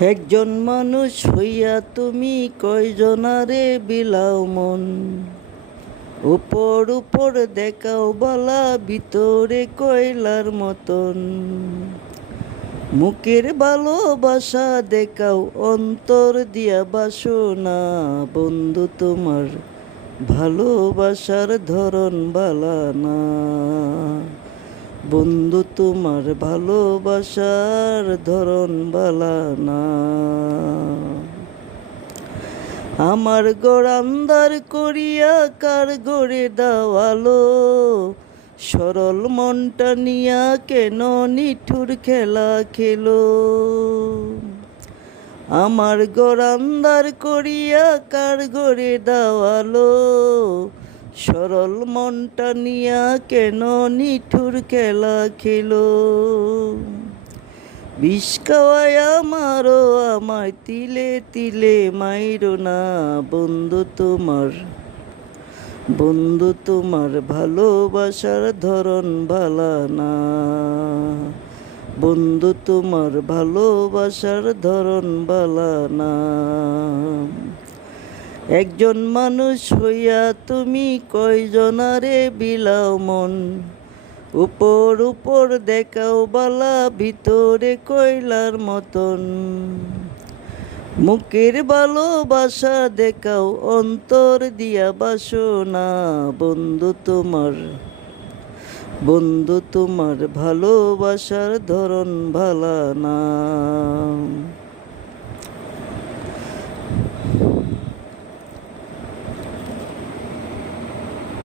একজন মানুষ হইয়া তুমি কয়জনারে বিলাও মন, উপর উপর দেখাও বালা ভিতরে কয়লার মতন। মুখের ভালোবাসা দেখাও অন্তর দিয়া বাসো না, বন্ধু তোমার ভালোবাসার ধরন বালা না। বন্ধু তোমার ভালোবাসার ধরন বালা না। আমার গড় আন্দার করিয়া কার গড়ে দাওয়ালো, সরল মনটা নিয়া কেন নিঠুর খেলা খেলো। আমার গড় আন্দার করিয়া কার গড়ে দাওয়ালো, সরল মনটা নিয়া কেন নিঠুর খেলা খেলো। বিষ খাওয়ায় আমারও আমায় তিলে তিলে মাইরো না, বন্ধু তোমার ভালোবাসার ধরন বালা না। বন্ধু তোমার ভালোবাসার ধরন বালা না। একজন মানুষ হইয়া তুমি কয়জনারে বিলাও মন, উপর উপর দেখাও বালা ভিতরে কয়লার মতন। মুখের ভালোবাসা দেখাও অন্তর দিয়া বাসো না, বন্ধু তোমার ভালোবাসার ধরন ভালা না।